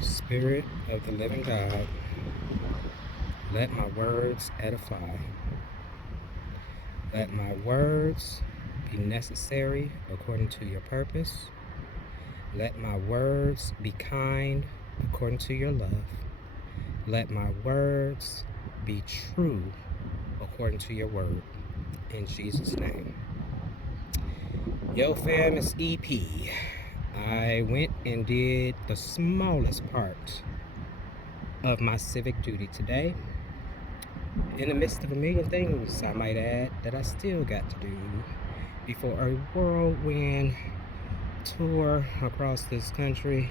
Spirit of the living God, let my words edify. Let my words be necessary according to your purpose. Let my words be kind according to your love. Let my words be true according to your word. In Jesus' name. Yo fam, it's EP. I went and did the smallest part of my civic duty today, in the midst of a million things, I might add, that I still got to do before a whirlwind tour across this country.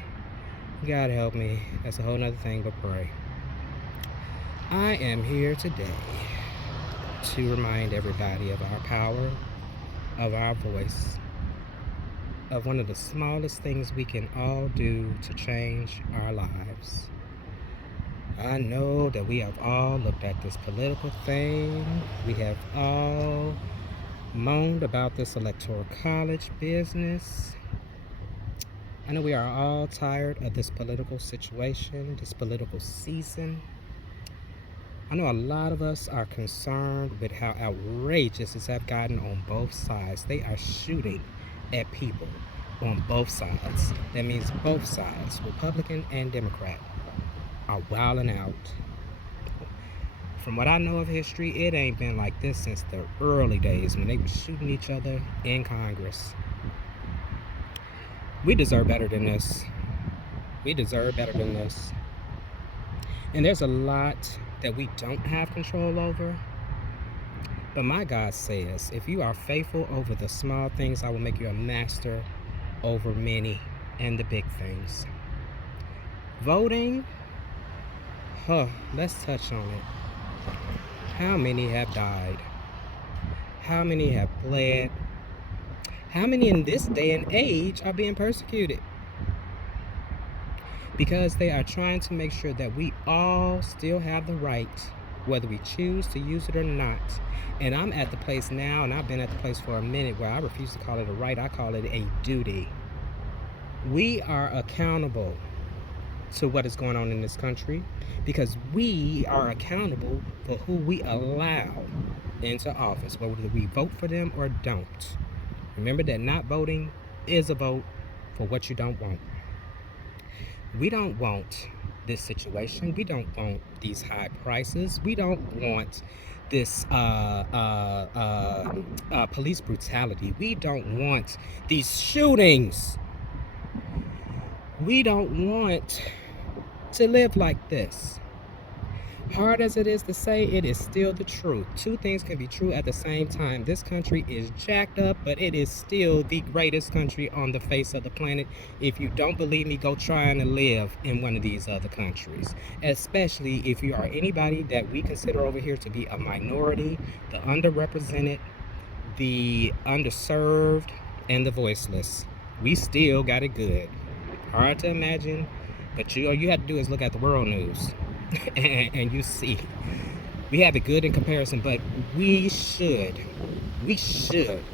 God help me, that's a whole nother thing, but pray. I am here today to remind everybody of our power, of our voice, of one of the smallest things we can all do to change our lives. I know that we have all looked at this political thing. We have all moaned about this electoral college business. I know we are all tired of this political situation, this political season. I know a lot of us are concerned with how outrageous this have gotten on both sides. They are shooting at people on both sides. That means both sides, Republican and Democrat, are wilding out. From what I know of history, it ain't been like this since the early days when they were shooting each other in Congress. We deserve better than this. We deserve better than this. And there's a lot that we don't have control over. But my God says, if you are faithful over the small things, I will make you a master over many and the big things. Voting, let's touch on it. How many have died? How many have bled? How many in this day and age are being persecuted? Because they are trying to make sure that we all still have the right, whether we choose to use it or not. And I'm at the place now, and I've been at the place for a minute, where I refuse to call it a right, I call it a duty. We are accountable to what is going on in this country, because we are accountable for who we allow into office, whether we vote for them or don't. Remember that not voting is a vote for what you don't want. We don't want this situation. We don't want these high prices. We don't want this police brutality. We don't want these shootings. We don't want to live like this. Hard as it is to say, it is still the truth. Two things can be true at the same time. This country is jacked up, but it is still the greatest country on the face of the planet. If you don't believe me, go trying to live in one of these other countries. Especially if you are anybody that we consider over here to be a minority, the underrepresented, the underserved, and the voiceless. We still got it good. Hard to imagine, but all you have to do is look at the world news. and you see we have it good in comparison, but we should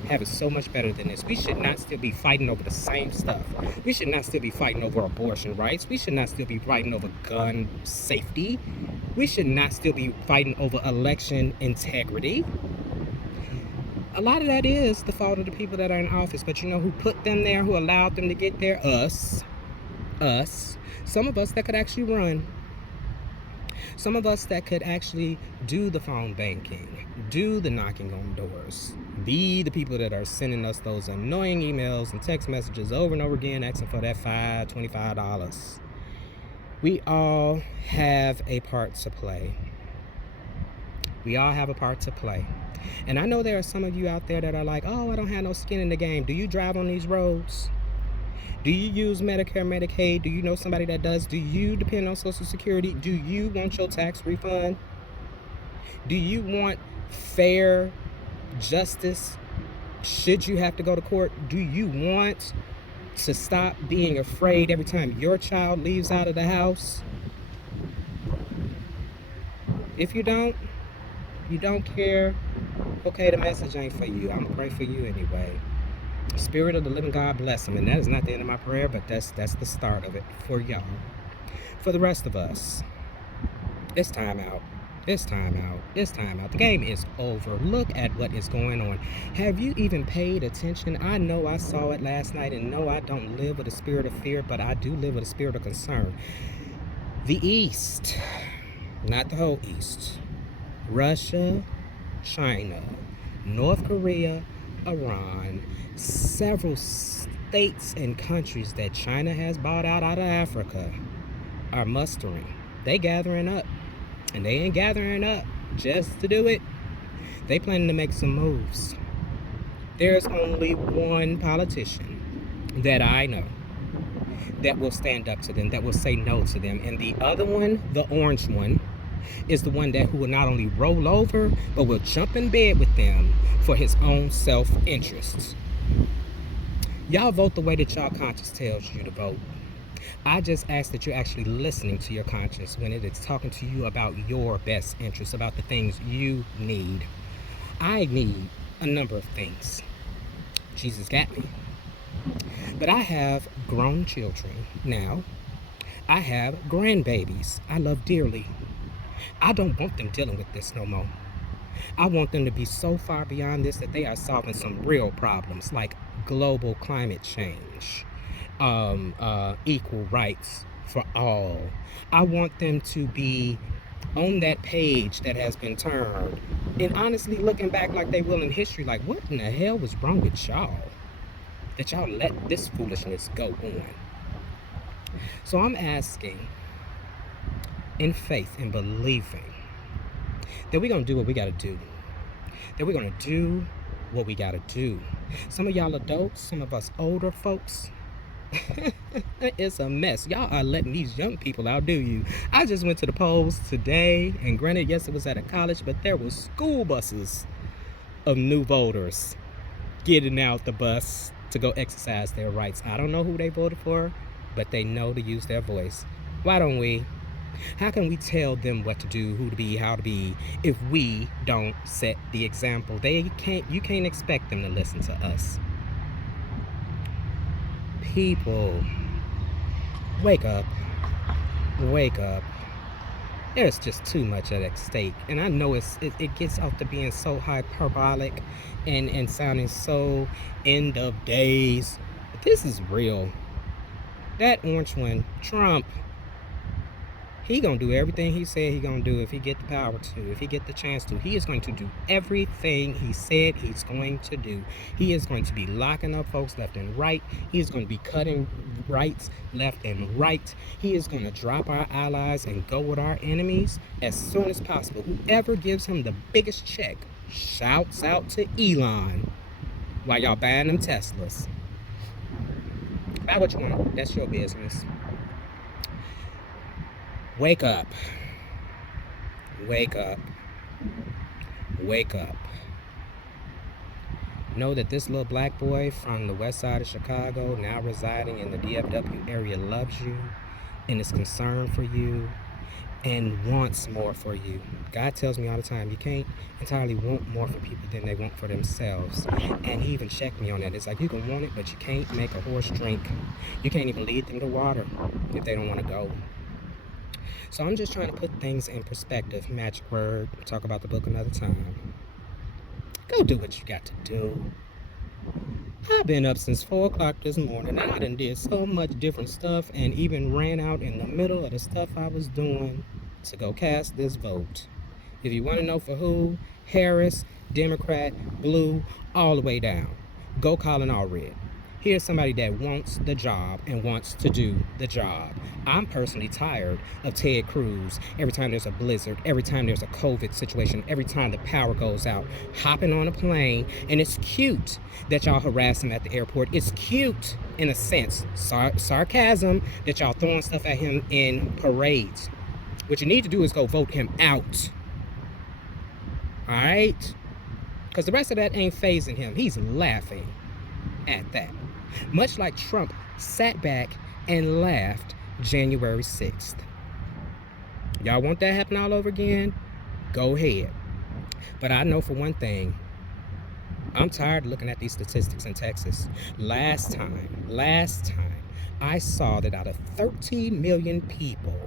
have it so much better than this. We should not still be fighting over the same stuff. We should not still be fighting over abortion rights. We should not still be fighting over gun safety. We should not still be fighting over election integrity. A lot of that is the fault of the people that are in office, but you know who put them there, who allowed them to get there? Us. Some of us that could actually run. Some of us that could actually do the phone banking, do the knocking on doors, be the people that are sending us those annoying emails and text messages over and over again asking for that $25. We all have a part to play. We all have a part to play. And I know there are some of you out there that are like, oh, I don't have no skin in the game. Do you drive on these roads? Do you use Medicare, Medicaid? Do you know somebody that does? Do you depend on Social Security? Do you want your tax refund? Do you want fair justice should you have to go to court? Do you want to stop being afraid every time your child leaves out of the house? If you don't care, okay, the message ain't for you. I'm gonna pray for you anyway. Spirit of the living God, bless them. And that is not the end of my prayer, but that's the start of it for y'all. For the rest of us, it's time out. It's time out. It's time out. The game is over. Look at what is going on. Have you even paid attention? I know I saw it last night, and no, I don't live with a spirit of fear, but I do live with a spirit of concern. The East, not the whole East, Russia, China, North Korea, Iran, several states and countries that China has bought out of Africa are mustering. They gathering up. And they ain't gathering up just to do it. They planning to make some moves. There's only one politician that I know that will stand up to them, that will say no to them. And the other one, the orange one, is the one who will not only roll over, but will jump in bed with them for his own self-interests. Y'all vote the way that y'all conscience tells you to vote. I just ask that you're actually listening to your conscience when it is talking to you about your best interests, about the things you need. I need a number of things. Jesus got me. But I have grown children now. I have grandbabies I love dearly. I don't want them dealing with this no more. I want them to be so far beyond this that they are solving some real problems like global climate change, equal rights for all. I want them to be on that page that has been turned and honestly looking back like they will in history, like what in the hell was wrong with y'all that y'all let this foolishness go on. So I'm asking in faith and believing that we're going to do what we got to do, that we're going to do what we got to do. Some of y'all adults, some of us older folks, it's a mess. Y'all are letting these young people outdo you. I just went to the polls today, and granted, yes, it was at a college, but there were school buses of new voters getting out the bus to go exercise their rights. I don't know who they voted for, but they know to use their voice. Why don't we? How can we tell them what to do, who to be, how to be, if we don't set the example? You can't expect them to listen to us. People, wake up. Wake up. There's just too much at stake. And I know it gets off to being so hyperbolic and sounding so end of days. But this is real. That orange one, Trump, he gonna do everything he said he gonna do if he get the power to, if he get the chance to. He is going to do everything he said he's going to do. He is going to be locking up folks left and right. He is going to be cutting rights left and right. He is going to drop our allies and go with our enemies as soon as possible. Whoever gives him the biggest check shouts out to Elon while y'all buying them Teslas. Buy what you want. That's your business. Wake up. Wake up. Wake up. Know that this little black boy from the west side of Chicago, now residing in the DFW area, loves you and is concerned for you and wants more for you. God tells me all the time, you can't entirely want more for people than they want for themselves. And he even checked me on that. It's like, you can want it, but you can't make a horse drink. You can't even lead them to water if they don't want to go. So I'm just trying to put things in perspective. Magic word. Talk about the book another time. Go do what you got to do. I've been up since 4 o'clock this morning. I done did so much different stuff and even ran out in the middle of the stuff I was doing to go cast this vote. If you want to know for who, Harris, Democrat, blue, all the way down. Go Colin Allred. Here's somebody that wants the job and wants to do the job. I'm personally tired of Ted Cruz. Every time there's a blizzard, every time there's a COVID situation, every time the power goes out, hopping on a plane, and it's cute that y'all harass him at the airport. It's cute, in a sense, sarcasm, that y'all throwing stuff at him in parades. What you need to do is go vote him out. All right? Because the rest of that ain't phasing him. He's laughing at that. Much like Trump sat back and laughed January 6th. Y'all want that happen all over again? Go ahead. But I know for one thing, I'm tired of looking at these statistics in Texas. Last time, I saw that out of 13 million people,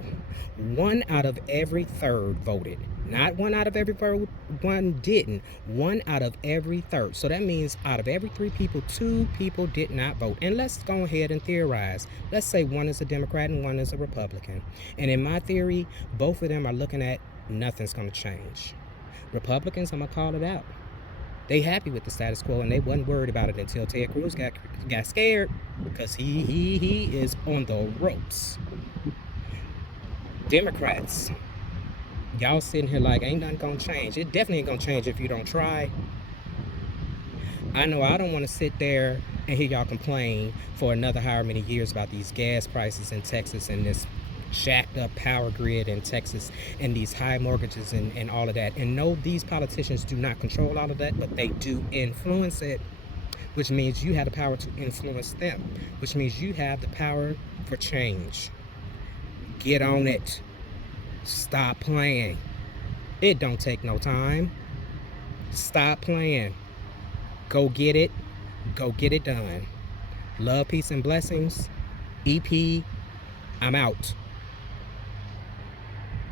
1 out of every third voted. Not 1 out of every third, one didn't. 1 out of every third. So that means out of every 3 people, 2 people did not vote. And let's go ahead and theorize. Let's say 1 is a Democrat and 1 is a Republican. And in my theory, both of them are looking at nothing's going to change. Republicans, I'm going to call it out. They happy with the status quo, and they wasn't worried about it until Ted Cruz got scared, because he is on the ropes. Democrats, y'all sitting here like ain't nothing gonna change. It definitely ain't gonna change if you don't try. I know I don't want to sit there and hear y'all complain for another however many years about these gas prices in Texas and this jacked up power grid in Texas and these high mortgages and all of that. And no, these politicians do not control all of that, but they do influence it, which means you have the power to influence them, which means you have the power for change. Get on it. Stop playing. It don't take no time. Stop playing. Go get it. Go get it done. Love, peace, and blessings. EP, I'm out.